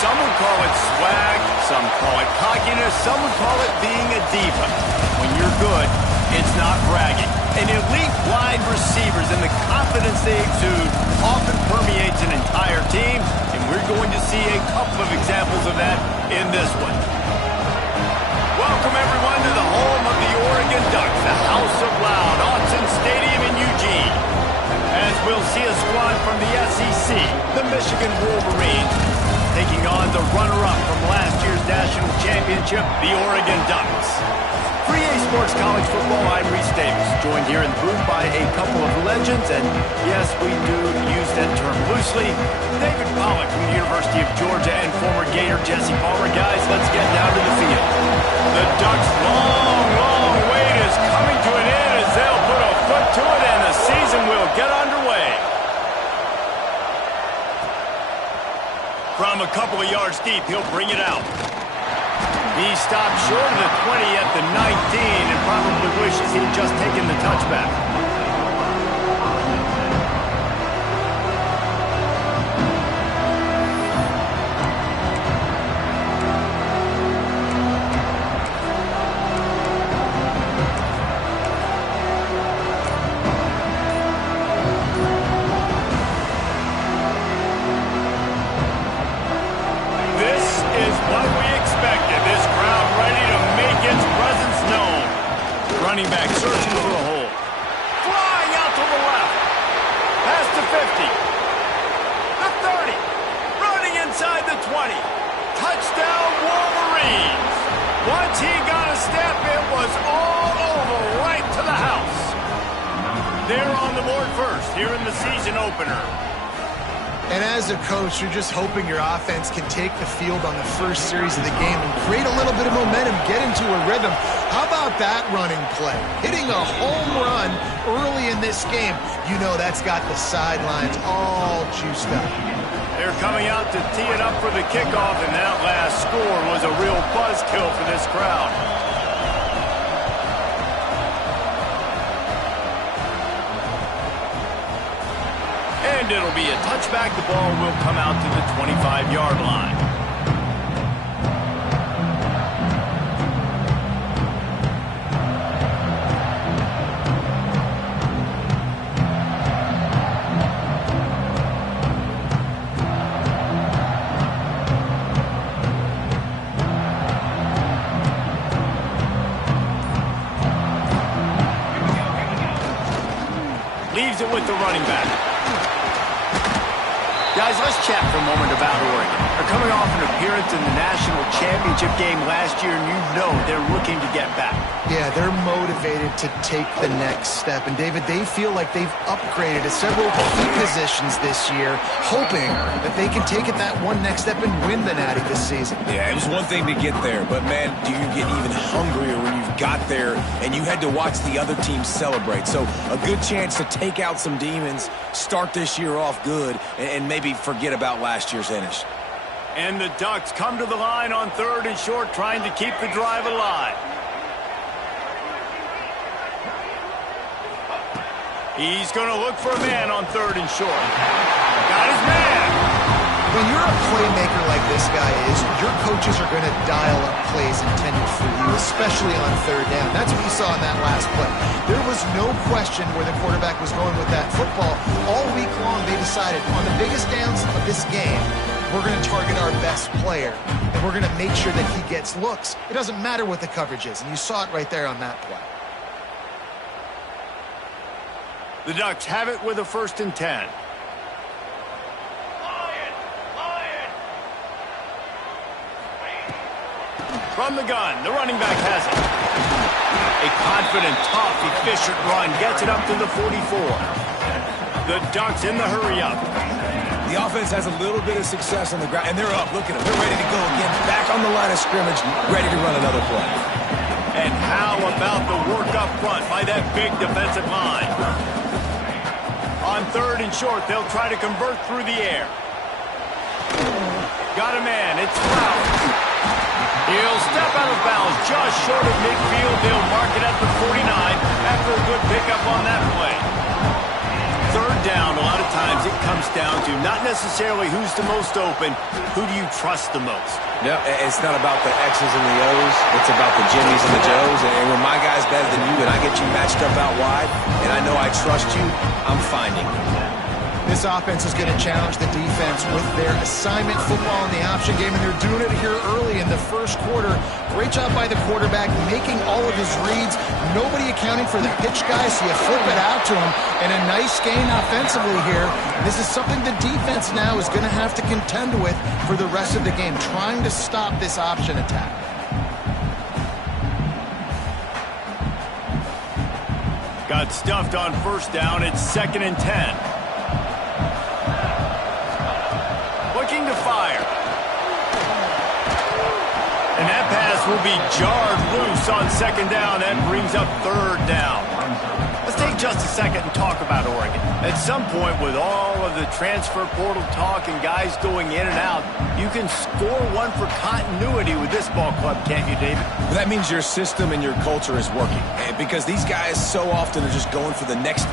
Some would call it swag, some call it cockiness, some would call it being a diva. When you're good, it's not bragging. And elite wide receivers and the confidence they exude often permeates an entire team, and we're going to see a couple of examples of that in this one. Welcome, everyone, to the home of the Oregon Ducks, the House of Loud, Autzen Stadium in Eugene. As we'll see a squad from the SEC, the Michigan Wolverines, taking on the runner-up from last year's national championship, the Oregon Ducks. For EA Sports College Football, I'm Reese Davis, joined here in the booth by a couple of legends, and yes, we do use that term loosely. David Pollack from the University of Georgia and former Gator Jesse Palmer. Guys, let's get down to the field. The Ducks' long wait is coming to an end as they'll put a foot to it, and the season will get underway. From a couple of yards deep, he'll bring it out. He stopped short of the 20 at the 19 and probably wishes he'd just taken the touchback. This is what we expected. This crowd ready to make its presence known. Running back searching for a hole. Flying out to the left. Pass to 50. The 30. Running inside the 20. Touchdown Wolverines. Once he got a step, it was all over right to the house. They're on the board first here in the season opener. And as a coach, you're just hoping your offense can take the field on the first series of the game and create a little bit of momentum, get into a rhythm. How about that running play? Hitting a home run early in this game. You know that's got the sidelines all juiced up. They're coming out to tee it up for the kickoff, and that last score was a real buzzkill for this crowd. And it'll be a touchback. The ball will come out to the 25-yard line. Leaves it with the running back. Guys, let's chat for a moment about Oregon. They're coming off an appearance in the national championship game last year, and you know they're looking to get back. Yeah, they're motivated to take the next step. And, David, they feel like they've upgraded to several key positions this year, hoping that they can take it that one next step and win the Natty this season. Yeah, it was one thing to get there, but, man, do you get even hungrier when you've got there and you had to watch the other team celebrate. So a good chance to take out some demons, start this year off good, and maybe forget about last year's finish. And the Ducks come to the line on 3rd and short, trying to keep the drive alive. He's going to look for a man on 3rd and short. Got his man. When you're a playmaker like this guy is, your coaches are going to dial up plays intended for you, especially on 3rd down. That's what you saw in that last play. There was no question where the quarterback was going with that football. All week long, they decided on the biggest downs of this game, we're going to target our best player, and we're going to make sure that he gets looks. It doesn't matter what the coverage is, and you saw it right there on that play. The Ducks have it with a 1st and 10. From the gun, the running back has it. A confident, tough, efficient run gets it up to the 44. The Ducks in the hurry-up. The offense has a little bit of success on the ground, and they're up. Look at them. They're ready to go again. Back on the line of scrimmage, ready to run another play. And how about the work up front by that big defensive line? On 3rd and short, they'll try to convert through the air. Got a man. It's Flowers. He'll step out of bounds just short of midfield. They'll mark it at the 49 after a good pickup on that play. 3rd down, a lot of times it comes down to not necessarily who's the most open, who do you trust the most? No, it's not about the X's and the O's. It's about the Jimmys and the Joes. And when my guy's better than you and I get you matched up out wide and I know I trust you, I'm finding you. This offense is going to challenge the defense with their assignment football in the option game, and they're doing it here early in the first quarter. Great job by the quarterback, making all of his reads. Nobody accounting for the pitch guys, so you flip it out to him, and a nice gain offensively here. This is something the defense now is going to have to contend with for the rest of the game, trying to stop this option attack. Got stuffed on first down. It's 2nd and 10. Looking to fire. And that pass will be jarred loose on 2nd down. That brings up 3rd down. Let's take just a second and talk about Oregon. At some point, with all of the transfer portal talk and guys going in and out, you can score one for continuity with this ball club, can't you, David? That means your system and your culture is working. And because these guys so often are just going for the next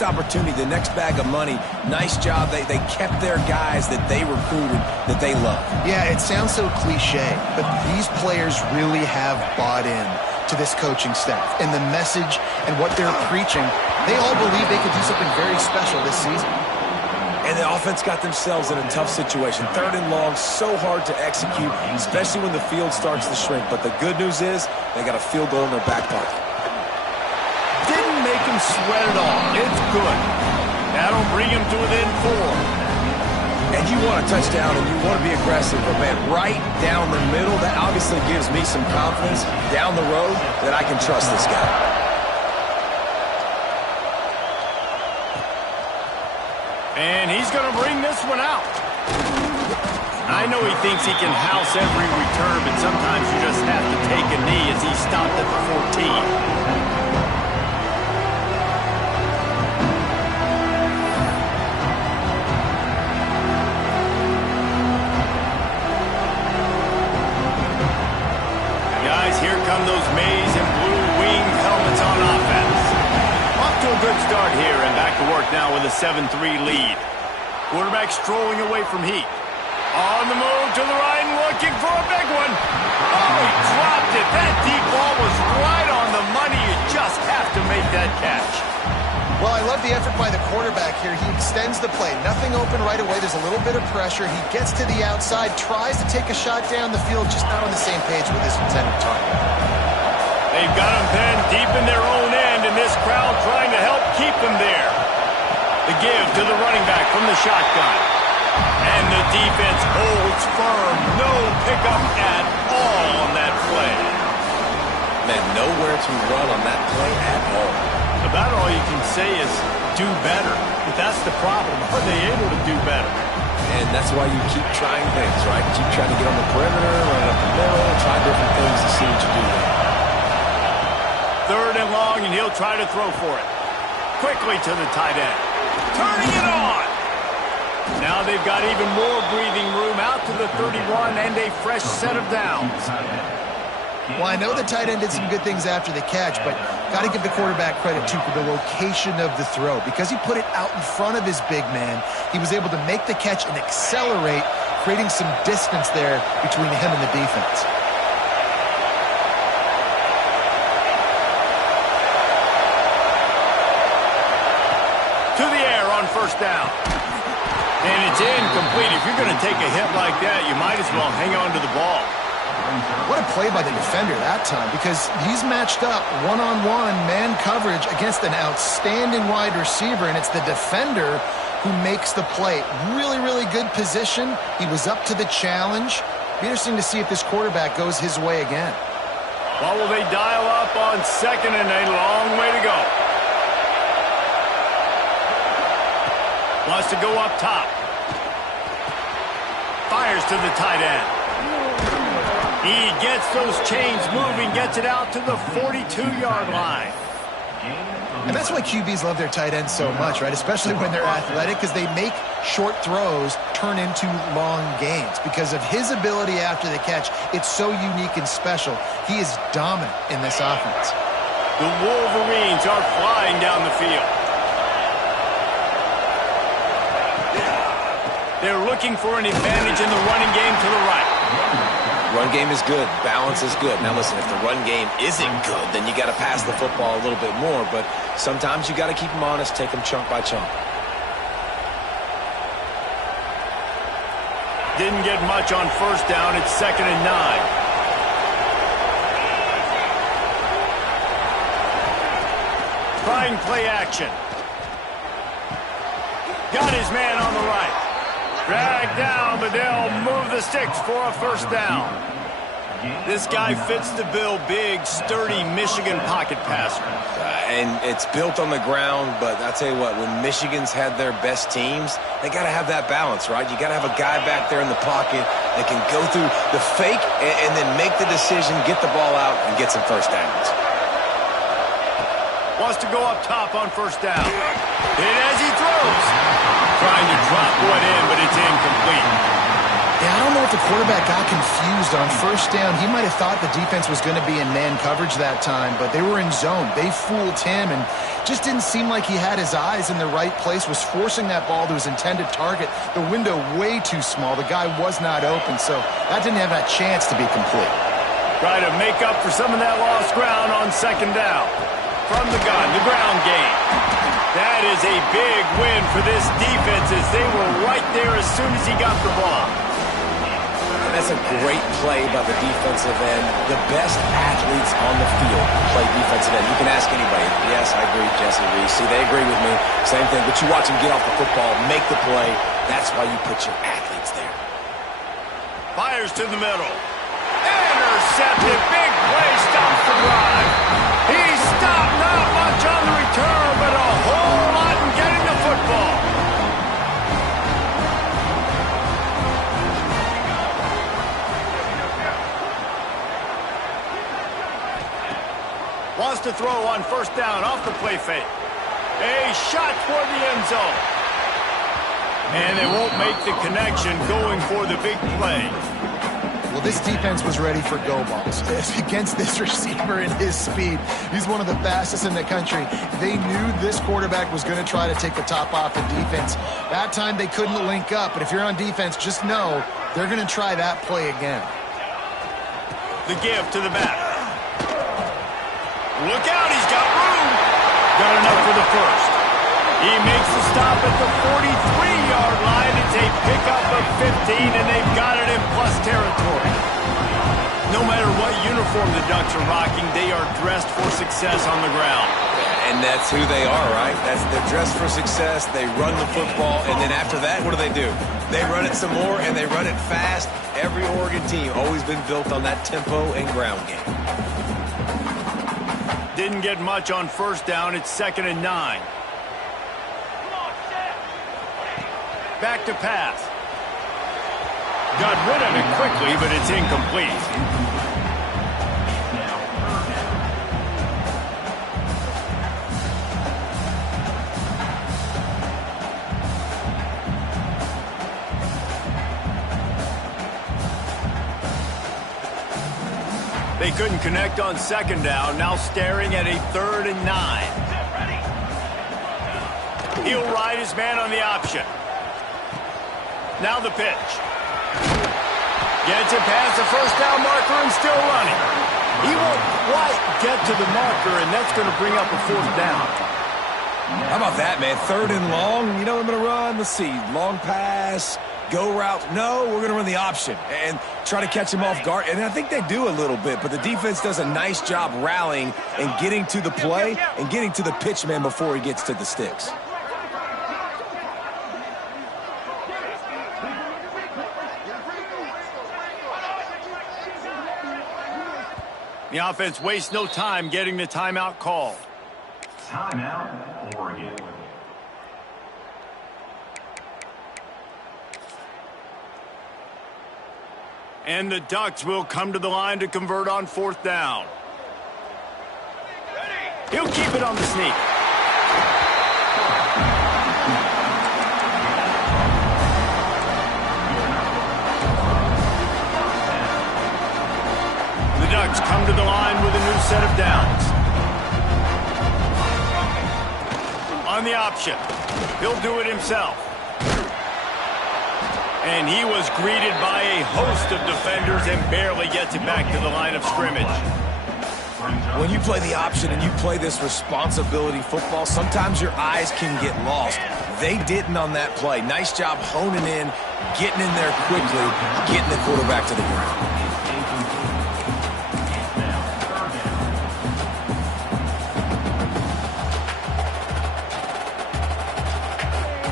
opportunity, the next bag of money. Nice job. They kept their guys that they recruited, that they love. Yeah, it sounds so cliche, but these players really have bought in to this coaching staff and the message and what they're preaching. They all believe they could do something very special this season. And the offense got themselves in a tough situation. 3rd and long, so hard to execute, especially when the field starts to shrink. But the good news is they got a field goal in their back pocket. Didn't make him sweat at all. It's good. That'll bring him to within 4. And you want a touchdown and you want to be aggressive, but man, right down the middle, that obviously gives me some confidence down the road that I can trust this guy. And he's going to bring this one out. I know he thinks he can house every return, but sometimes you just have to take a knee as he stopped at the 14. Here come those maize and blue-winged helmets on offense. Off to a good start here and back to work now with a 7-3 lead. Quarterback strolling away from Heat. On the move to the right and looking for a big one. Oh, he dropped it. That deep ball was right on the money. You just have to make that catch. Well, I love the effort by the quarterback here. He extends the play. Nothing open right away. There's a little bit of pressure. He gets to the outside, tries to take a shot down the field, just not on the same page with his intended target. They've got him pinned deep in their own end, and this crowd trying to help keep them there. The give to the running back from the shotgun. And the defense holds firm. No pickup at all on that play. Man, nowhere to run on that play at all. About all you can say is do better. But that's the problem. Are they able to do better? And that's why you keep trying things, right? Keep trying to get on the perimeter, run up the middle, try different things to see what you do there. 3rd and long, and he'll try to throw for it. Quickly to the tight end. Turning it on! Now they've got even more breathing room out to the 31 and a fresh set of downs. Well, I know the tight end did some good things after the catch, but got to give the quarterback credit, too, for the location of the throw. Because he put it out in front of his big man, he was able to make the catch and accelerate, creating some distance there between him and the defense. To the air on first down. And it's incomplete. If you're going to take a hit like that, you might as well hang on to the ball. What a play by the defender that time, because he's matched up one-on-one man coverage against an outstanding wide receiver, and it's the defender who makes the play. Really, really good position. He was up to the challenge. Be interesting to see if this quarterback goes his way again. Well, will they dial up on 2nd and a long way to go? Wants to go up top. Fires to the tight end. He gets those chains moving, gets it out to the 42-yard line. And that's why QBs love their tight ends so much, right? Especially when they're athletic, because they make short throws turn into long gains. Because of his ability after the catch, it's so unique and special. He is dominant in this offense. The Wolverines are flying down the field. They're looking for an advantage in the running game to the right. Run game is good. Balance is good. Now, listen, if the run game isn't good, then you got to pass the football a little bit more. But sometimes you got to keep them honest, take them chunk by chunk. Didn't get much on first down. It's 2nd and 9. Trying play action. Got his man on the right. Dragged down, but they'll move the sticks for a first down. This guy fits the bill. Big, sturdy Michigan pocket passer. And it's built on the ground, but I'll tell you what, when Michigan's had their best teams, they got to have that balance, right? You got to have a guy back there in the pocket that can go through the fake and then make the decision, get the ball out, and get some first downs. Wants to go up top on first down. And as he throws, trying to drop one in, but it's incomplete. Yeah, I don't know if the quarterback got confused on first down. He might have thought the defense was going to be in man coverage that time, but they were in zone. They fooled him and just didn't seem like he had his eyes in the right place, was forcing that ball to his intended target. The window way too small. The guy was not open, so that didn't have that chance to be complete. Try to make up for some of that lost ground on second down. From the gun, the ground game. That is a big win for this defense as they were right there as soon as he got the ball. And that's a great play by the defensive end. The best athletes on the field play defensive end. You can ask anybody. Yes, I agree, Jesse Reese. See, they agree with me. Same thing. But you watch them get off the football, make the play. That's why you put your athletes there. Fires to the middle. Intercepted. Big play. Stops the drive. He stopped. Not much on the return, but a whole lot in getting the football. Wants to throw on first down off the play fake. A shot toward the end zone. And they won't make the connection going for the big play. Well, this defense was ready for go balls. Against this receiver and his speed, he's one of the fastest in the country. They knew this quarterback was going to try to take the top off the defense. That time they couldn't link up, but if you're on defense, just know they're going to try that play again. The give to the back. Look out, he's got room. Got enough for the first. He makes the stop at the 43-yard line. It's a pickup of 15, and they've got it in plus territory. No matter what uniform the Ducks are rocking, they are dressed for success on the ground. And that's who they are, right? They're dressed for success. They run the football, and then after that, what do? They run it some more, and they run it fast. Every Oregon team always been built on that tempo and ground game. Didn't get much on first down. It's 2nd and 9. Back to pass. Got rid of it quickly, but it's incomplete. They couldn't connect on second down. Now staring at a 3rd and 9. He'll ride his man on the option. Now the pitch. Gets it past the first down marker and still running. He won't quite get to the marker, and that's going to bring up a 4th down. How about that, man? 3rd and long. You know what I'm going to run? Let's see. Long pass, go route. No, we're going to run the option and try to catch him off guard. And I think they do a little bit, but the defense does a nice job rallying and getting to the play and getting to the pitch man before he gets to the sticks. The offense wastes no time getting the timeout called. Timeout, Oregon. And the Ducks will come to the line to convert on 4th down. He'll keep it on the sneak. The Ducks come to the line with a new set of downs. On the option. He'll do it himself. And he was greeted by a host of defenders and barely gets it back to the line of scrimmage. When you play the option and you play this responsibility football, sometimes your eyes can get lost. They didn't on that play. Nice job honing in, getting in there quickly, getting the quarterback to the ground.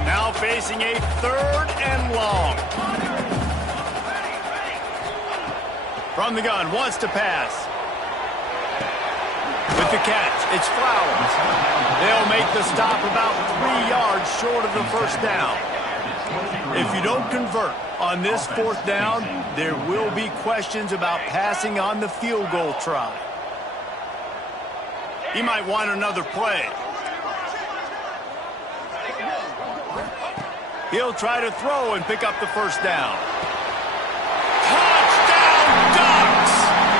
Now facing a 3rd and long. From the gun, wants to pass. With the catch, it's Flowers. They'll make the stop about 3 yards short of the first down. If you don't convert on this 4th down, there will be questions about passing on the field goal try. He might want another play. He'll try to throw and pick up the first down. Touchdown, Ducks!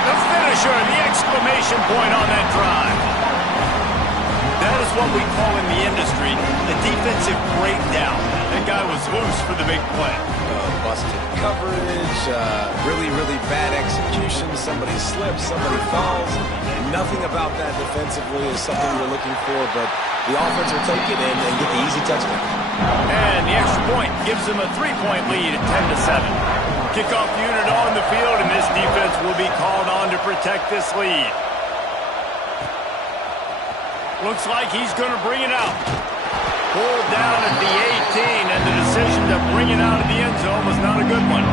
The finisher, the exclamation point on that drive. That is what we call in the industry a defensive breakdown. That guy was loose for the big play. Busted coverage, really, really bad execution. Somebody slips, somebody falls. Nothing about that defensively is something we're looking for, but the offense will take it in and get the easy touchdown. And the extra point gives them a 3-point lead at 10-7. Kickoff unit on the field, and this defense will be called on to protect this lead. Looks like he's going to bring it out. Pulled down at the 18, and the decision to bring it out of the end zone was not a good one.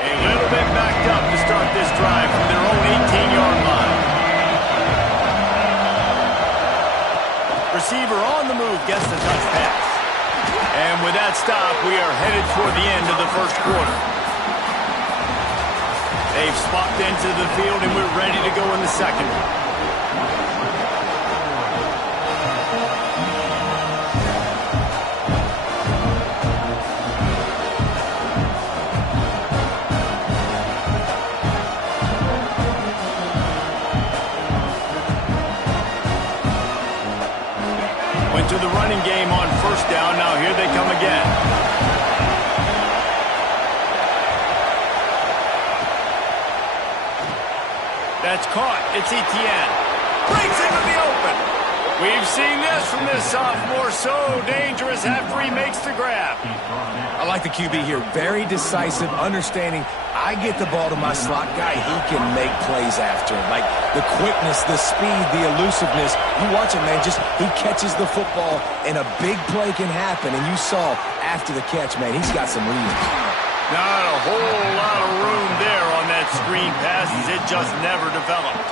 A little bit backed up to start this drive from their own 18-yard line. Receiver on the move gets the touch pass. And with that stop, we are headed toward the end of the first quarter. They've swapped into the field, and we're ready to go in the second. Went to the running game on first down. Now here they come again. That's caught. It's Etienne. Breaks into the open. We've seen this from this sophomore. So dangerous after he makes the grab. I like the QB here. Very decisive, understanding. I get the ball to my slot guy. He can make plays after him. Like the quickness, the speed, the elusiveness. You watch it, man. Just he catches the football, and a big play can happen. And you saw after the catch, man, he's got some reading. Not a whole lot of room there on that screen passes. It just never developed.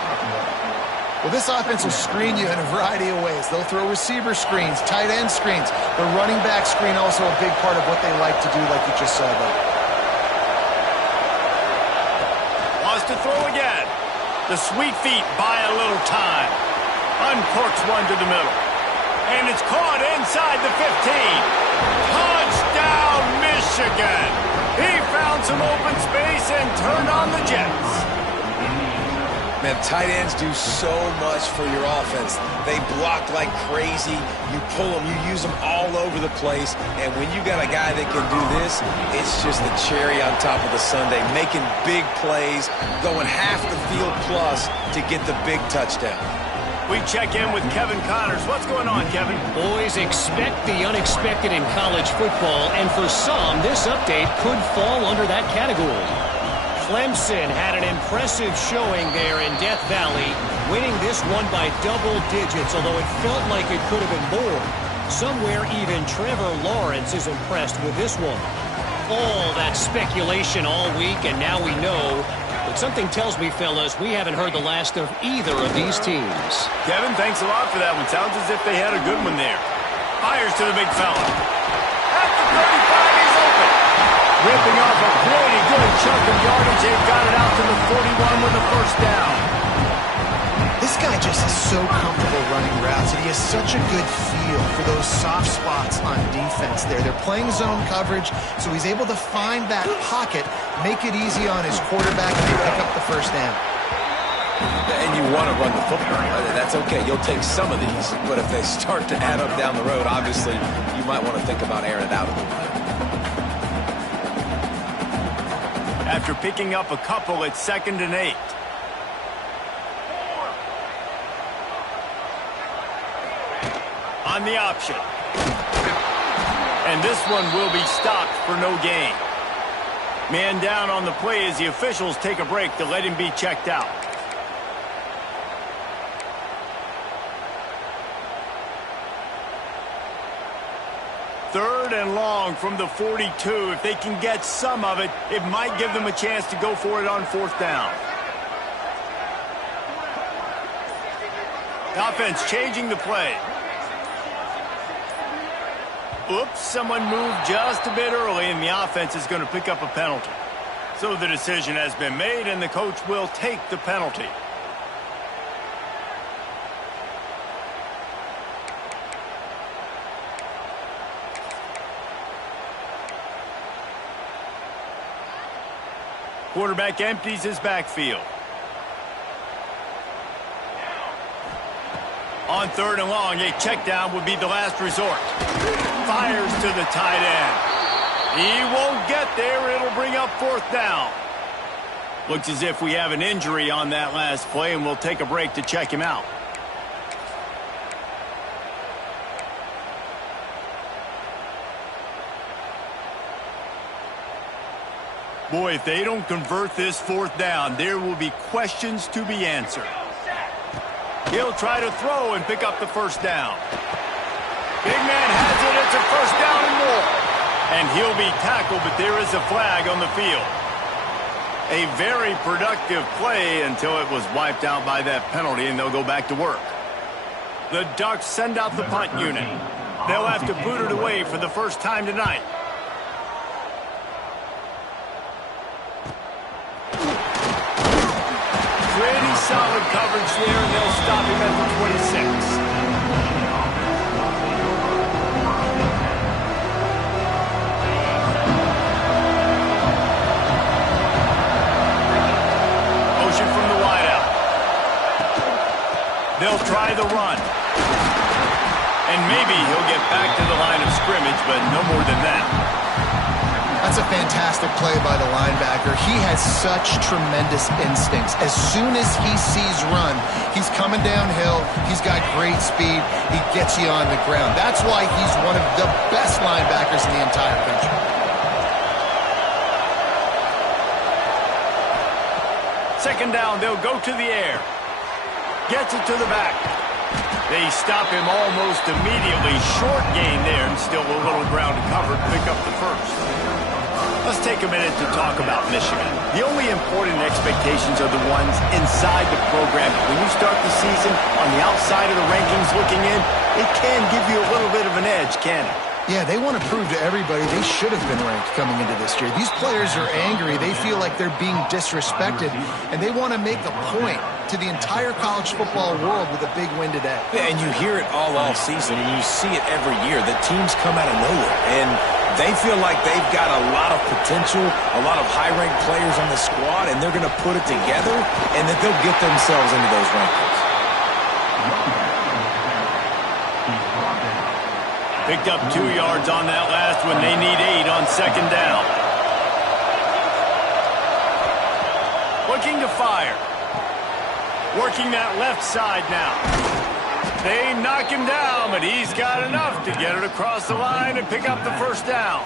Well, this offense will screen you in a variety of ways. They'll throw receiver screens, tight end screens. The running back screen also a big part of what they like to do, like you just saw there. Wants to throw again. The sweet feet buy a little time. Uncorks one to the middle. And it's caught inside the 15. Touchdown, Michigan. He found some open space and turned on the Jets. Man, tight ends do so much for your offense. They block like crazy. You pull them, you use them all over the place. And when you got a guy that can do this, it's just the cherry on top of the sundae, making big plays, going half the field plus to get the big touchdown. We check in with Kevin Connors. What's going on, Kevin? Boys, expect the unexpected in college football, and for some, this update could fall under that category. Clemson had an impressive showing there in Death Valley, winning this one by double digits, although it felt like it could have been more. Somewhere even Trevor Lawrence is impressed with this one. All that speculation all week, and now we know. But something tells me, fellas, we haven't heard the last of either of these teams. Kevin, thanks a lot for that one. Sounds as if they had a good one there. Fires to the big fella. At the 35, he's open. Ripping off a pretty good chunk of yardage. They've got it out to the 41 with the first down. This guy just is so comfortable running routes, and he has such a good feel for those soft spots on defense there. They're playing zone coverage, so he's able to find that pocket, make it easy on his quarterback, and pick up the first down. And you want to run the football. That's okay. You'll take some of these. But if they start to add up down the road, obviously, you might want to think about airing it out a little bit. After picking up a couple, it's 2nd and 8. On the option. And this one will be stopped for no gain. Man down on the play as the officials take a break to let him be checked out. Third and long from the 42. If they can get some of it, it might give them a chance to go for it on 4th down. The offense changing the play. Oops, someone moved just a bit early, and the offense is going to pick up a penalty. So the decision has been made, and the coach will take the penalty. Quarterback empties his backfield. On 3rd and long, a check down would be the last resort. Fires to the tight end. He won't get there. It'll bring up 4th down. Looks as if we have an injury on that last play, and we'll take a break to check him out. Boy, if they don't convert this 4th down, there will be questions to be answered. He'll try to throw and pick up the 1st down. Big man has it. It's a 1st down and more. And he'll be tackled, but there is a flag on the field. A very productive play until it was wiped out by that penalty, and they'll go back to work. The Ducks send out the punt unit. They'll have to boot it away for the first time tonight. Pretty solid coverage there, and they'll stop him at the 26. Motion from the wideout. They'll try the run. And maybe he'll get back to the line of scrimmage, but no more than that. That's a fantastic play by the linebacker. He has such tremendous instincts. As soon as he sees run, he's coming downhill. He's got great speed. He gets you on the ground. That's why he's one of the best linebackers in the entire country. Second down, they'll go to the air. Gets it to the back. They stop him almost immediately. Short gain there, and still a little ground to cover to pick up the 1st. Let's take a minute to talk about Michigan. The only important expectations are the ones inside the program. When you start the season on the outside of the rankings looking in, it can give you a little bit of an edge, can it? Yeah, they want to prove to everybody they should have been ranked coming into this year. These players are angry. They feel like they're being disrespected, and they want to make a point to the entire college football world with a big win today. Yeah, and you hear it all season, and you see it every year. The teams come out of nowhere, and they feel like they've got a lot of potential, a lot of high-ranked players on the squad, and they're going to put it together, and that they'll get themselves into those rankings. Picked up 2 yards on that last one. They need 8 on 2nd down. Looking to fire. Working that left side now. They knock him down, but he's got enough to get it across the line and pick up the 1st down.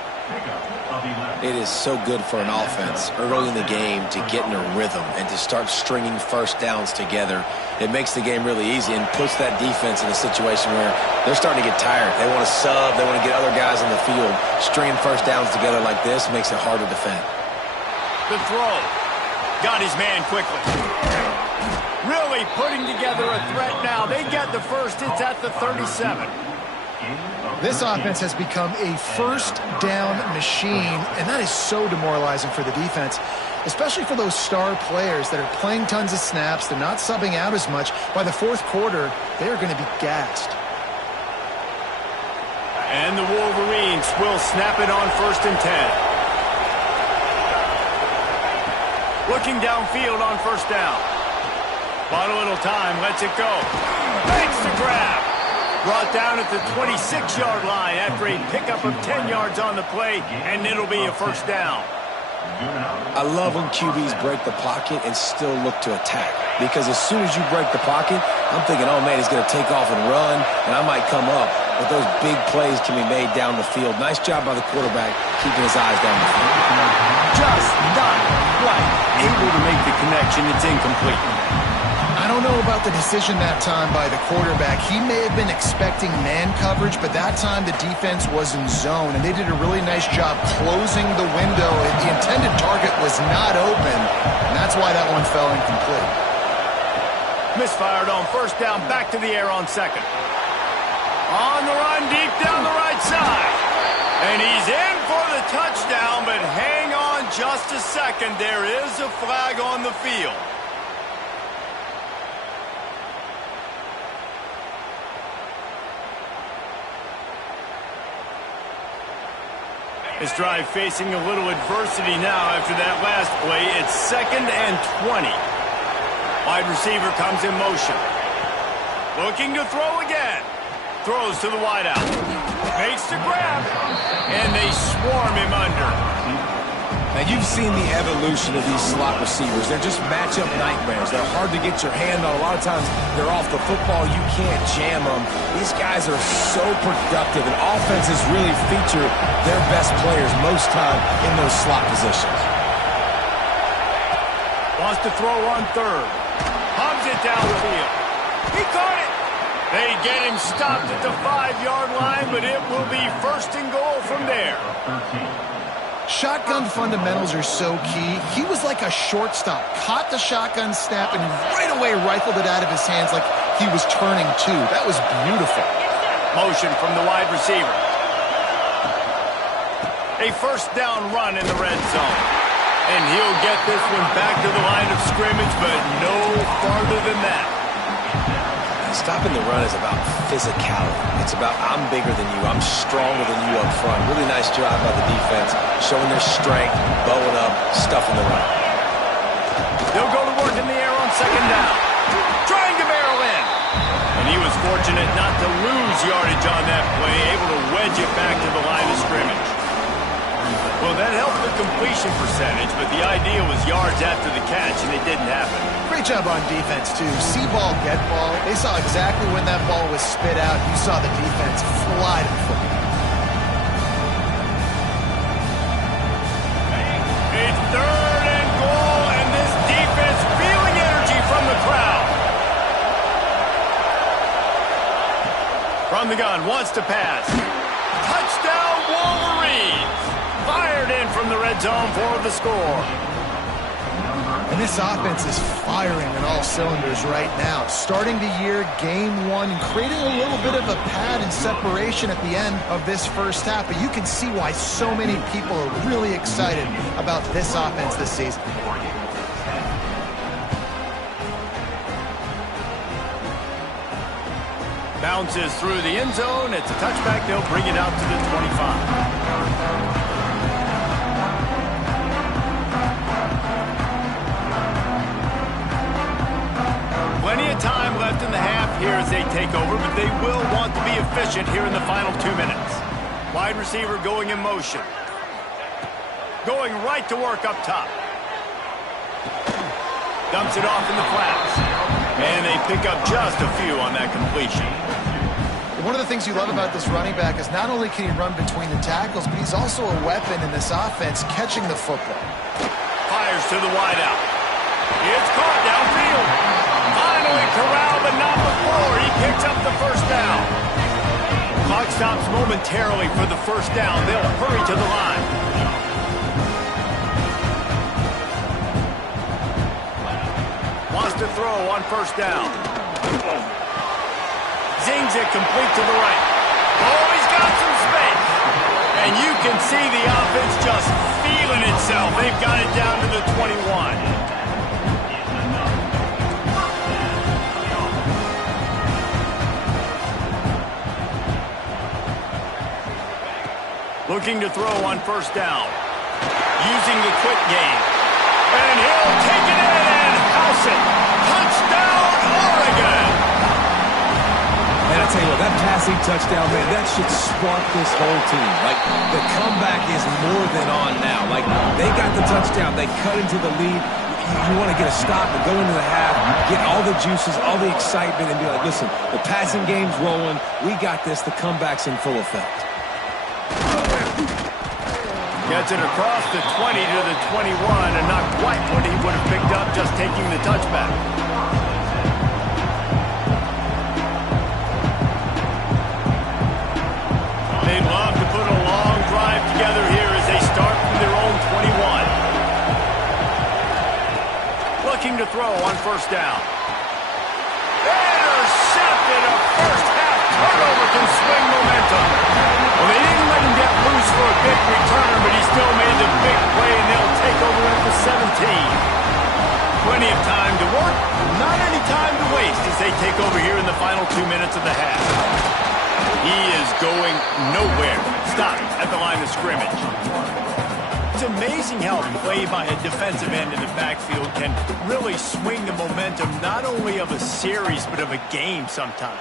It is so good for an offense early in the game to get in a rhythm and to start stringing 1st downs together. It makes the game really easy and puts that defense in a situation where they're starting to get tired. They want to sub. They want to get other guys on the field. Stringing 1st downs together like this makes it hard to defend. The throw. Got his man quickly. Really putting together a threat now. They get the 1st. It's at the 37. This offense has become a 1st down machine, and that is so demoralizing for the defense, especially for those star players that are playing tons of snaps. They're not subbing out as much. By the 4th quarter, they are going to be gassed. And the Wolverines will snap it on 1st and 10. Looking downfield on 1st down. Bought a little time, lets it go. Makes the grab. Brought down at the 26-yard line after a pickup of 10 yards on the play, and it'll be a first down. I love when QBs break the pocket and still look to attack. Because as soon as you break the pocket, I'm thinking, oh, man, he's going to take off and run, and I might come up. But those big plays can be made down the field. Nice job by the quarterback keeping his eyes down the field. Just not quite able to make the connection. It's incomplete. I don't know about the decision that time by the quarterback. He may have been expecting man coverage, but that time the defense was in zone, and they did a really nice job closing the window. The intended target was not open, and that's why that one fell incomplete. Misfired on first down, back to the air on second. On the run, deep down the right side. And he's in for the touchdown, but hang on just a second. There is a flag on the field. This drive facing a little adversity now after that last play. It's 2nd and 20. Wide receiver comes in motion. Looking to throw again. Throws to the wideout. Makes the grab. And they swarm him under. Now, you've seen the evolution of these slot receivers. They're just matchup nightmares. They're hard to get your hand on. A lot of times, they're off the football. You can't jam them. These guys are so productive, and offenses really feature their best players most time in those slot positions. Wants to throw on third. Hubs it down the field. He caught it. They get him stopped at the 5-yard line, but it will be 1st and goal from there. Shotgun fundamentals are so key. He was like a shortstop. Caught the shotgun snap and right away rifled it out of his hands like he was turning two. That was beautiful. Motion from the wide receiver. A first down run in the red zone. And he'll get this one back to the line of scrimmage, but no farther than that. Stopping the run is about physicality. It's about I'm bigger than you. I'm stronger than you up front. Really nice job by the defense, showing their strength, bowing up, stuffing the run. They'll go to work in the air on 2nd down. Trying to barrel in. And he was fortunate not to lose yardage on that play, able to wedge it back to the line of scrimmage. Well, that helped the completion percentage, but the idea was yards after the catch, and it didn't happen. Great job on defense, too. See ball, get ball. They saw exactly when that ball was spit out. You saw the defense fly to the football. It's 3rd and goal, and this defense feeling energy from the crowd. From the gun, wants to pass. Touchdown, Wolverines! Fired in from the red zone for the score. And this offense is firing on all cylinders right now. Starting the year, game 1, and creating a little bit of a pad and separation at the end of this first half. But you can see why so many people are really excited about this offense this season. Bounces through the end zone. It's a touchback. They'll bring it out to the 25. Plenty of time left in the half here as they take over, but they will want to be efficient here in the final 2 minutes. Wide receiver going in motion. Going right to work up top. Dumps it off in the flats. And they pick up just a few on that completion. One of the things you love about this running back is not only can he run between the tackles, but he's also a weapon in this offense catching the football. Fires to the wideout. It's caught downfield. Finally corralled, but not before. He picks up the first down. Clock stops momentarily for the first down. They'll hurry to the line. Wants to throw on first down. Zings it complete to the right. Oh, he's got some space. And you can see the offense just feeling itself. They've got it down to the 21. Looking to throw on first down. Using the quick game. And he'll take it in and house it. Touchdown, tell you what, that passing touchdown, man, that should spark this whole team. Like, the comeback is more than on now. Like, they got the touchdown. They cut into the lead. You want to get a stop and go into the half, get all the juices, all the excitement, and be like, listen, the passing game's rolling. We got this. The comeback's in full effect. Gets it across the 20 to the 21, and not quite what he would have picked up just taking the touchback. They'd love to put a long drive together here as they start from their own 21. Looking to throw on first down. Intercepted. A first half turnover can swing momentum. Well, they didn't let him get loose for a big returner, but he still made the big play, and they'll take over at the 17. Plenty of time to work, not any time to waste as they take over here in the final 2 minutes of the half. He is going nowhere. Stopped at the line of scrimmage. It's amazing how play by a defensive end in the backfield can really swing the momentum not only of a series but of a game sometimes.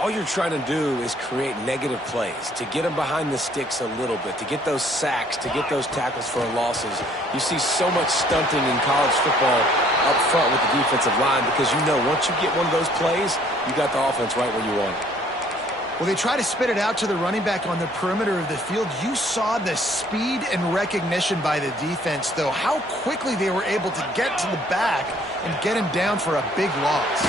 All you're trying to do is create negative plays, to get them behind the sticks a little bit, to get those sacks, to get those tackles for losses. You see so much stunting in college football up front with the defensive line because you know once you get one of those plays, you got the offense right where you want it. Well, they try to spit it out to the running back on the perimeter of the field. You saw the speed and recognition by the defense, though, how quickly they were able to get to the back and get him down for a big loss.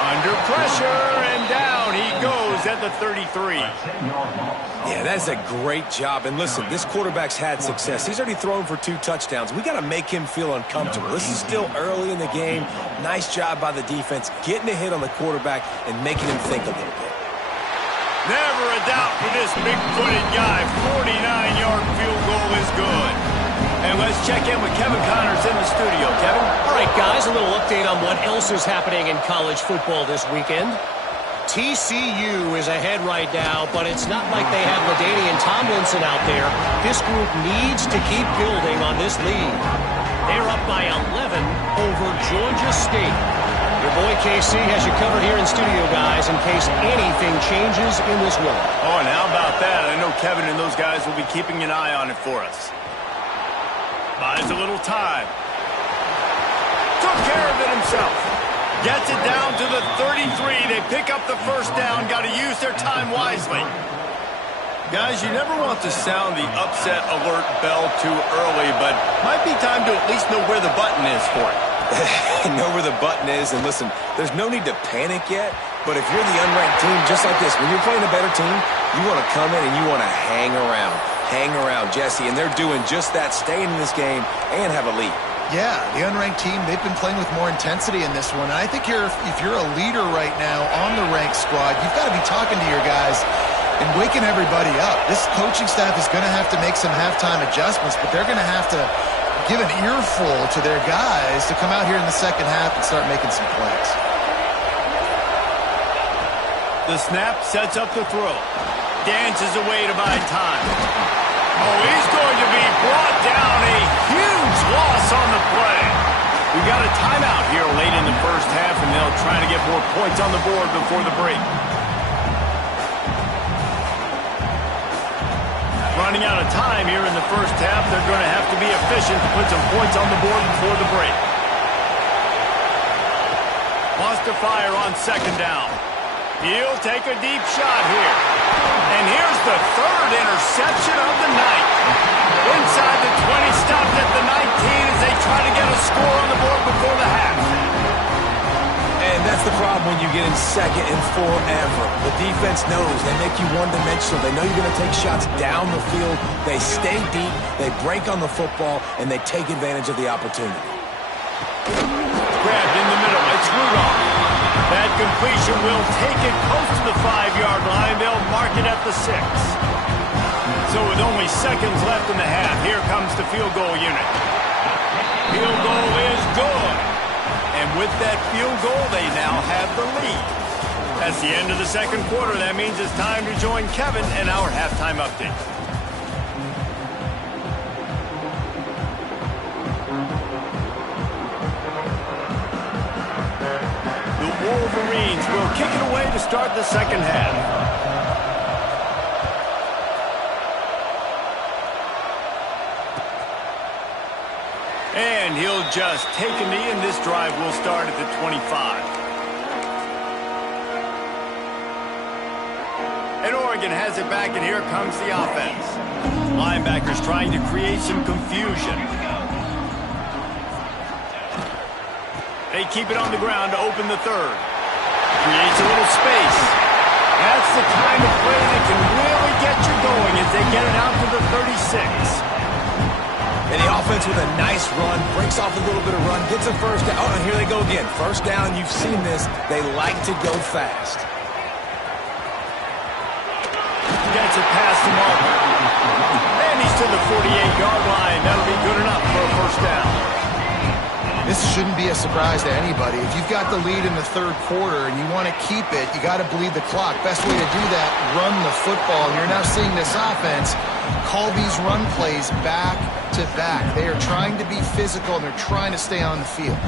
Under pressure, and down he goes at the 33. Yeah, that's a great job. And listen, this quarterback's had success. He's already thrown for 2 touchdowns. We got to make him feel uncomfortable. This is still early in the game. Nice job by the defense, getting a hit on the quarterback and making him think a little bit. Never a doubt for this big-footed guy. 49-yard field goal is good. And let's check in with Kevin Connors in the studio. Kevin? All right, guys, a little update on what else is happening in college football this weekend. TCU is ahead right now, but it's not like they have LaDainian Tomlinson out there. This group needs to keep building on this lead. They're up by 11 over Georgia State. Your boy KC has you covered here in studio, guys, in case anything changes in this one. Oh, and how about that? I know Kevin and those guys will be keeping an eye on it for us. Buys a little time. Took care of it himself. Gets it down to the 33. They pick up the first down. Got to use their time wisely. Guys, you never want to sound the upset alert bell too early, but might be time to at least know where the button is for it. Know where the button is, and listen, there's no need to panic yet, but if you're the unranked team, just like this, when you're playing a better team, you want to come in and you want to hang around, Jesse, and they're doing just that, staying in this game and have a lead. Yeah, the unranked team, they've been playing with more intensity in this one, and I think if you're a leader right now on the ranked squad, you've got to be talking to your guys and waking everybody up. This coaching staff is going to have to make some halftime adjustments, but they're going to have to give an earful to their guys to come out here in the second half and start making some plays. The snap sets up the throw. Dances away to buy time. Oh, he's going to be brought down. A huge loss on the play. We got a timeout here late in the first half, and they'll try to get more points on the board before the break. Running out of time here in the first half. They're going to have to be efficient to put some points on the board before the break. Wants to fire on second down. He'll take a deep shot here. And here's the third interception of the night. Inside the 20, stopped at the 19 as they try to get a score on the board before the half. And that's the problem when you get in second and forever. The defense knows. They make you one-dimensional. They know you're going to take shots down the field. They stay deep. They break on the football, and they take advantage of the opportunity. Grabbed in the middle. It's Rudolph. That completion will take it close to the 5-yard line. They'll mark it at the 6. So with only seconds left in the half, here comes the field goal unit. Field goal is good. And with that field goal, they now have the lead. That's the end of the second quarter. That means it's time to join Kevin in our halftime update. The Wolverines will kick it away to start the second half. And he'll just take a knee, and this drive will start at the 25. And Oregon has it back, and here comes the offense. Linebackers trying to create some confusion. They keep it on the ground to open the third. Creates a little space. That's the kind of play that can really get you going as they get it out to the 36. And the offense with a nice run, breaks off a little bit of run, gets a first down. Oh, and here they go again. First down, you've seen this. They like to go fast. Gets it past the marker. And he's to the 48-yard line. That'll be good enough for a first down. This shouldn't be a surprise to anybody. If you've got the lead in the third quarter and you want to keep it, you got to bleed the clock. Best way to do that, run the football. And you're now seeing this offense call these run plays back to back. They are trying to be physical, and they're trying to stay on the field.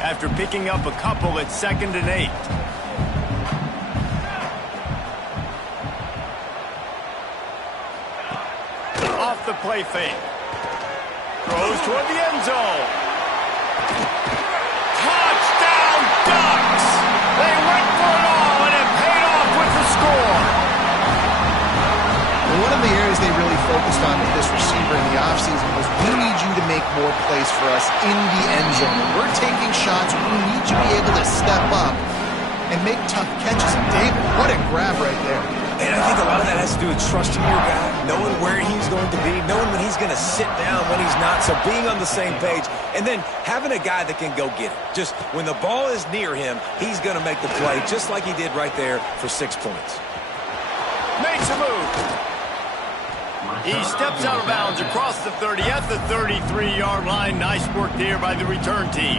After picking up a couple, it's 2nd and 8. Off the play fake. Throws toward the end zone. Touchdown, Ducks! They went for it all, and it paid off with the score. One of the areas they really focused on with this receiver in the offseason was, we need you to make more plays for us in the end zone. When we're taking shots, we need you to be able to step up and make tough catches. And David, what a grab right there. And I think a lot of that has to do with trusting your guy, knowing where he's going to be, knowing when he's going to sit down, when he's not, so being on the same page, and then having a guy that can go get it. Just when the ball is near him, he's going to make the play, just like he did right there for 6 points. Makes a move. He steps out of bounds across the 30 at the 33-yard line. Nice work there by the return team.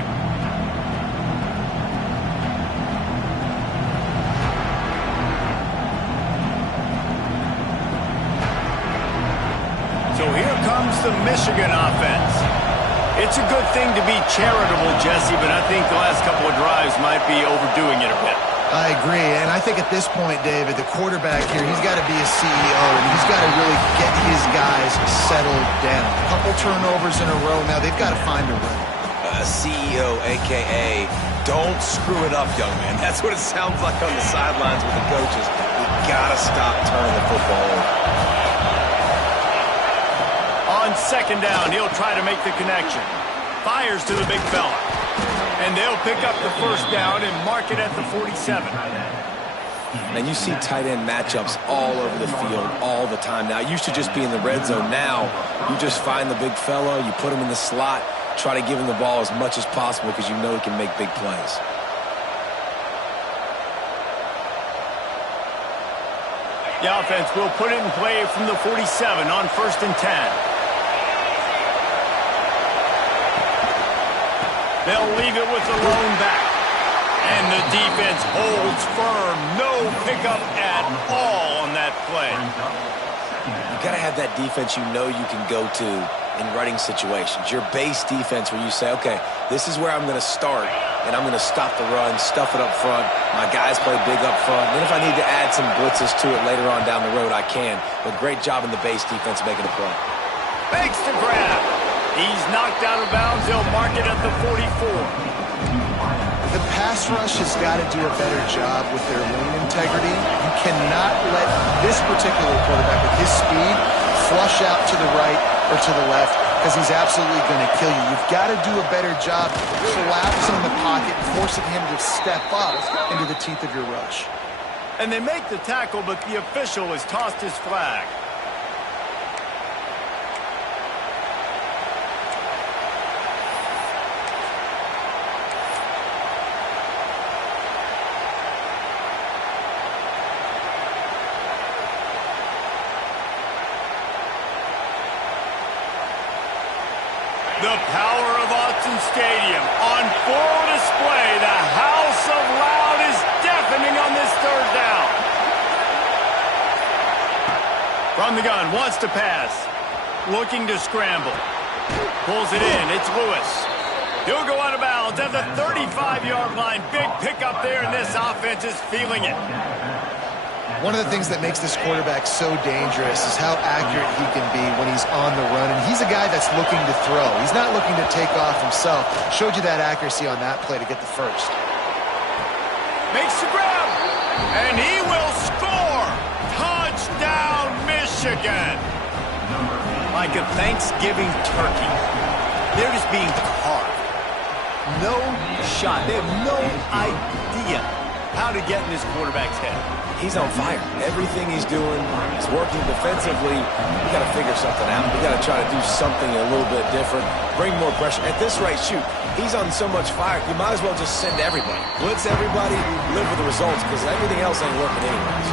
So here comes the Michigan offense. It's a good thing to be charitable, Jesse, but I think the last couple of drives might be overdoing it a bit. I agree, and I think at this point, David, the quarterback here, he's got to be a CEO, and he's got to really get his guys settled down. A couple turnovers in a row now, they've got to find a rhythm. CEO, a.k.a. don't screw it up, young man. That's what it sounds like on the sidelines with the coaches. We got to stop turning the football over. On 2nd down, he'll try to make the connection. Fires to the big fella. And they'll pick up the first down and mark it at the 47. And you see tight end matchups all over the field all the time now. It used to just be in the red zone. Now you just find the big fella, you put him in the slot, try to give him the ball as much as possible because you know he can make big plays. The offense will put it in play from the 47 on 1st and 10. They'll leave it with the lone back. And the defense holds firm. No pickup at all on that play. You got to have that defense you know you can go to in running situations. Your base defense where you say, okay, this is where I'm going to start, and I'm going to stop the run, stuff it up front. My guys play big up front. Then if I need to add some blitzes to it later on down the road, I can. But great job in the base defense making a play. Fakes the grab. He's knocked out of bounds. They'll mark it at the 44. The pass rush has got to do a better job with their lane integrity. You cannot let this particular quarterback with his speed flush out to the right or to the left, because he's absolutely going to kill you. You've got to do a better job collapsing the pocket and forcing him to step up into the teeth of your rush. And they make the tackle, but the official has tossed his flag. The power of Autzen Stadium on full display. The house of loud is deafening on this 3rd down. From the gun, wants to pass. Looking to scramble. Pulls it in. It's Lewis. He'll go out of bounds at the 35-yard line. Big pickup there, and this offense is feeling it. One of the things that makes this quarterback so dangerous is how accurate he can be when he's on the run. And he's a guy that's looking to throw. He's not looking to take off himself. Showed you that accuracy on that play to get the first. Makes the grab, and he will score. Touchdown, Michigan. Like a Thanksgiving turkey. They're just being carved. No shot. They have no idea how to get in this quarterback's head. He's on fire. Everything he's doing is working defensively. We got to figure something out. We got to try to do something a little bit different. Bring more pressure. At this rate, shoot, he's on so much fire, you might as well just send everybody. Blitz everybody, live with the results, because everything else ain't working anyways.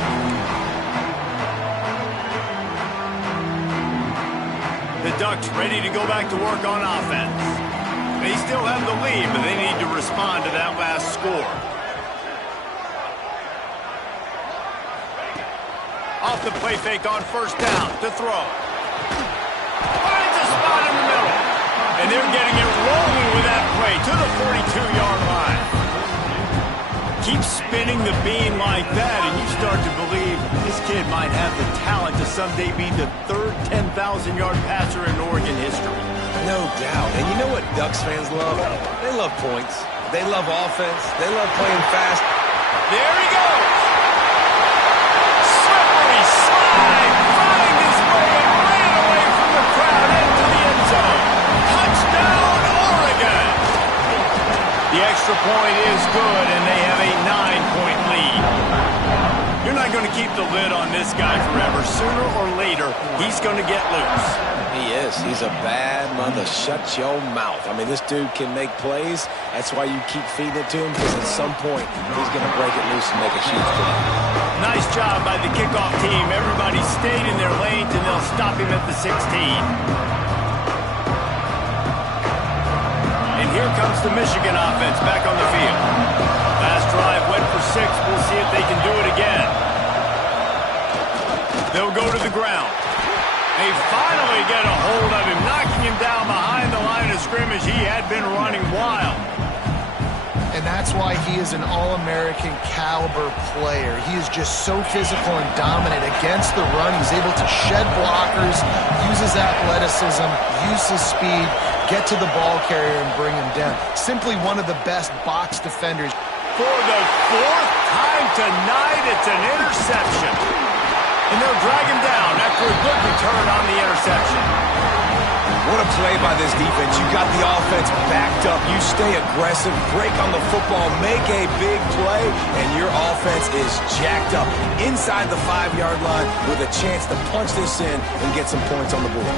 The Ducks ready to go back to work on offense. They still have the lead, but they need to respond to that last score. Off the play fake on first down to throw. Finds a spot in the middle. And they're getting it rolling with that play to the 42-yard line. Keep spinning the bean like that, and you start to believe this kid might have the talent to someday be the third 10,000-yard passer in Oregon history. No doubt. And you know what Ducks fans love? They love points. They love offense. They love playing fast. There he goes. Slippery slide. Find his way and ran away from the crowd into the end zone. Touchdown, Oregon. The extra point is good, and they have a 9-point lead. You're not going to keep the lid on this guy forever. Sooner or later, he's going to get loose. He is. He's a bad mother. Shut your mouth. I mean, this dude can make plays. That's why you keep feeding it to him, because at some point, he's going to break it loose and make a huge play. Nice job by the kickoff team. Everybody stayed in their lanes, and they'll stop him at the 16. And here comes the Michigan offense back on the field. Last drive went for 6. We'll see if they can do it again. They'll go to the ground. They finally get a hold of him, knocking him down behind the line of scrimmage. He had been running wild. And that's why he is an All-American caliber player. He is just so physical and dominant against the run. He's able to shed blockers, use his athleticism, use his speed, get to the ball carrier and bring him down. Simply one of the best box defenders. For the 4th time tonight, it's an interception. And they'll drag him down after a good return on the interception. What a play by this defense. You got the offense backed up. You stay aggressive, break on the football, make a big play, and your offense is jacked up inside the 5-yard line with a chance to punch this in and get some points on the board.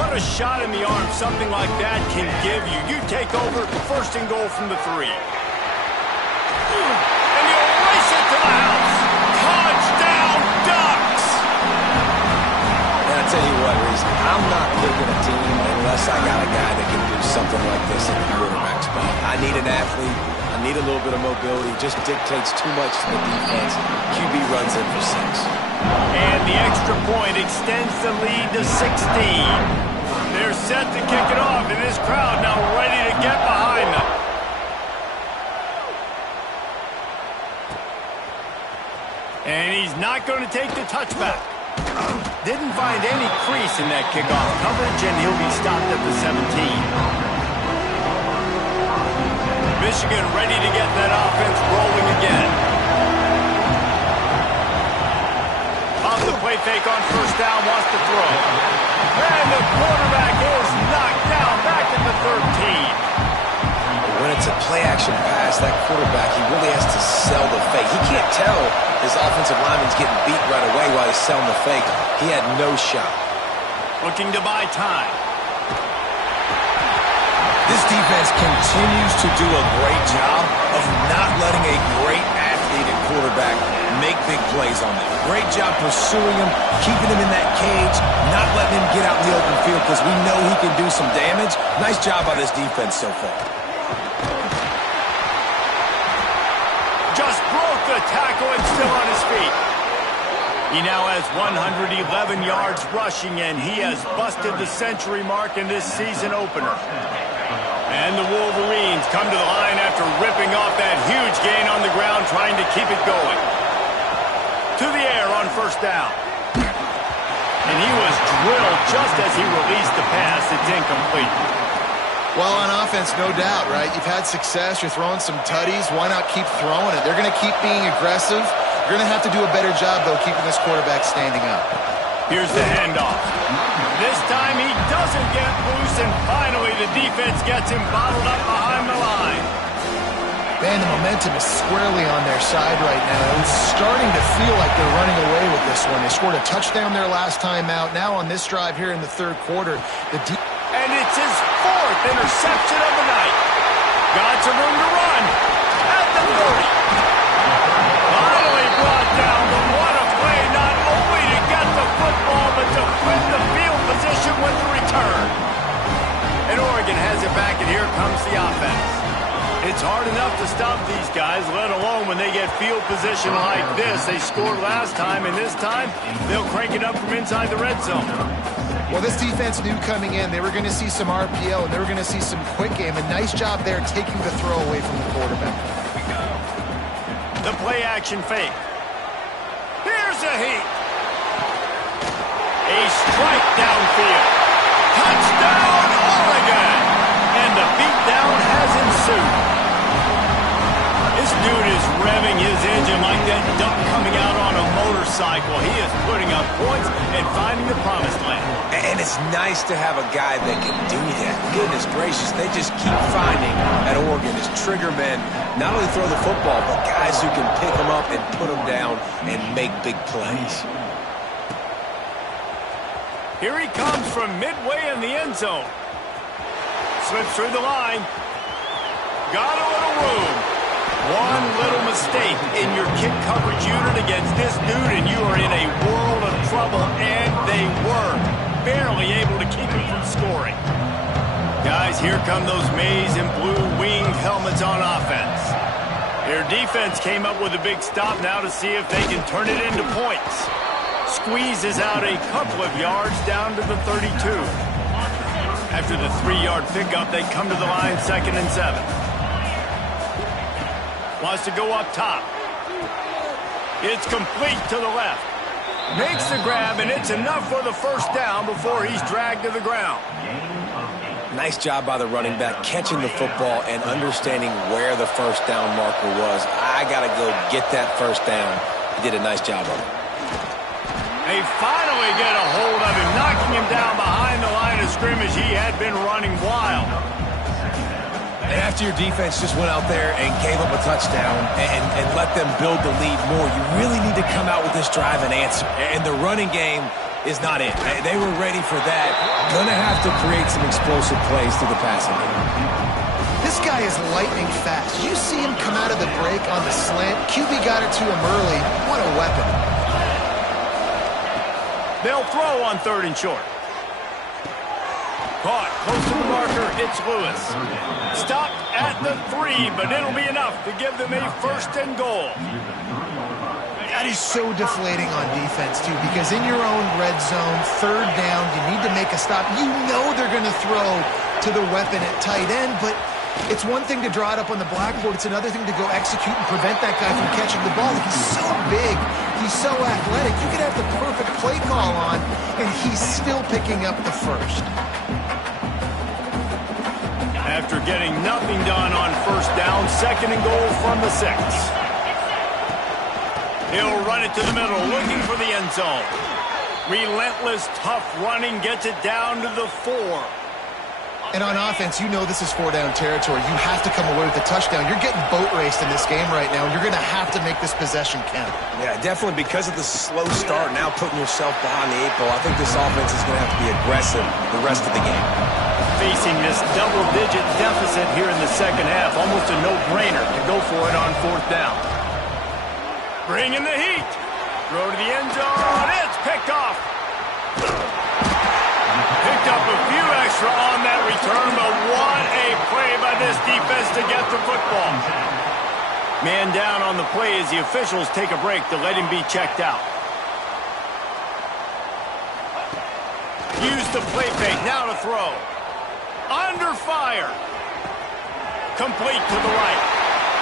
What a shot in the arm something like that can give you. You take over, 1st and goal from the 3. And you race it to the house. Touchdown, Ducks! And I tell you what, Reese, I'm not picking a team unless I got a guy that can do something like this in the quarterback spot. I need an athlete. I need a little bit of mobility. Just dictates too much to the defense. QB runs in for 6. And the extra point extends the lead to 16. They're set to kick it off, and this crowd now ready to get behind them. And he's not going to take the touchback. Didn't find any crease in that kickoff coverage, and he'll be stopped at the 17. Michigan ready to get that offense rolling again. Off the play fake on first down, wants to throw. And the quarterback is knocked down back at the 13. When it's a play-action pass, that quarterback, he really has to sell the fake. He can't tell his offensive lineman's getting beat right away while he's selling the fake. He had no shot. Looking to buy time. This defense continues to do a great job of not letting a great athlete at quarterback make big plays on them. Great job pursuing him, keeping him in that cage, not letting him get out in the open field because we know he can do some damage. Nice job by this defense so far. Just broke the tackle and still on his feet. He now has 111 yards rushing, and he has busted the century mark in this season opener. And the Wolverines come to the line after ripping off that huge gain on the ground, trying to keep it going. To the air on first down. And he was drilled just as he released the pass. It's incomplete. Well, on offense, no doubt, right? You've had success. You're throwing some tutties. Why not keep throwing it? They're going to keep being aggressive. You're going to have to do a better job, though, keeping this quarterback standing up. Here's the handoff. This time he doesn't get loose, and finally the defense gets him bottled up behind the line. Man, the momentum is squarely on their side right now. It's starting to feel like they're running away with this one. They scored a touchdown their last time out. Now on this drive here in the third quarter, and it's his fourth interception of the night. Got some room to run at the 30. Finally brought down, but what a play, not only to get the football, but to win the field position with the return. And Oregon has it back, and here comes the offense. It's hard enough to stop these guys, let alone when they get field position like this. They scored last time, and this time they'll crank it up from inside the red zone. Well, this defense knew coming in they were going to see some RPO, and they were going to see some quick game. A nice job there taking the throw away from the quarterback. The play action fake. Here's a heat. A strike downfield. Touchdown, Oregon! And the beatdown has ensued. This dude is revving his engine like that duck coming out on a motorcycle. He is putting up points and finding the promised land. And it's nice to have a guy that can do that. Goodness gracious, they just keep finding at Oregon is trigger men. Not only throw the football, but guys who can pick them up and put them down and make big plays. Here he comes from midway in the end zone. Slips through the line. Got a little room. One little mistake in your kick coverage unit against this dude, and you are in a world of trouble, and they were barely able to keep him from scoring. Guys, here come those maize and blue winged helmets on offense. Their defense came up with a big stop now to see if they can turn it into points. Squeezes out a couple of yards down to the 32. After the 3-yard pickup, they come to the line 2nd and 7. Wants to go up top. It's complete to the left. Makes the grab, and it's enough for the first down before he's dragged to the ground. Nice job by the running back catching the football and understanding where the first down marker was. I got to go get that first down. He did a nice job of it. They finally get a hold of him, knocking him down behind the line of scrimmage. He had been running wild. And after your defense just went out there and gave up a touchdown and let them build the lead more, you really need to come out with this drive and answer. And the running game is not it. They were ready for that. Gonna have to create some explosive plays through the passing game. This guy is lightning fast. You see him come out of the break on the slant. QB got it to him early. What a weapon. They'll throw on 3rd and short. Caught close to the marker. It's Lewis. Stopped at the 3, but it'll be enough to give them a 1st and goal. That is so deflating on defense, too, because in your own red zone, 3rd down, you need to make a stop. You know they're going to throw to the weapon at tight end, but it's one thing to draw it up on the blackboard. It's another thing to go execute and prevent that guy from catching the ball. He's so big. He's so athletic. You could have the perfect play call on, and he's still picking up the first. After getting nothing done on 1st down, 2nd and goal from the 6. He'll run it to the middle, looking for the end zone. Relentless, tough running, gets it down to the 4. And on offense, you know this is 4-down territory. You have to come away with a touchdown. You're getting boat raced in this game right now. You're going to have to make this possession count. Yeah, definitely because of the slow start, now putting yourself behind the 8 ball. I think this offense is going to have to be aggressive the rest of the game. Facing this double-digit deficit here in the 2nd half, almost a no-brainer to go for it on 4th down. Bringing the heat. Throw to the end zone. It's picked off. Picked up a few extra on that return, but what a play by this defense to get the football. Man down on the play as the officials take a break to let him be checked out. Use the play fake, now to throw. Under fire. Complete to the right.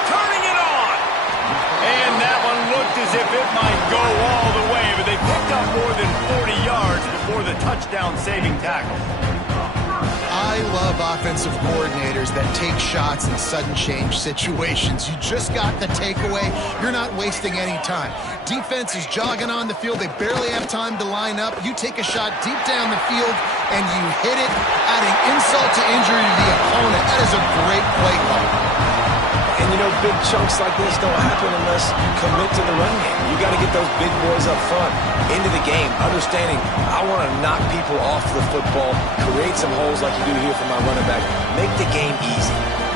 Turning it on. And that one looked as if it might go all the way, but they picked up more than 40 yards before the touchdown-saving tackle. I love offensive coordinators that take shots in sudden change situations. You just got the takeaway. You're not wasting any time. Defense is jogging on the field. They barely have time to line up. You take a shot deep down the field, and you hit it, adding insult to injury to the opponent. That is a great play call. And, you know, big chunks like this don't happen unless you commit to the run game. You got to get those big boys up front into the game, understanding I want to knock people off the football, create some holes like you do here for my running back, make the game easy.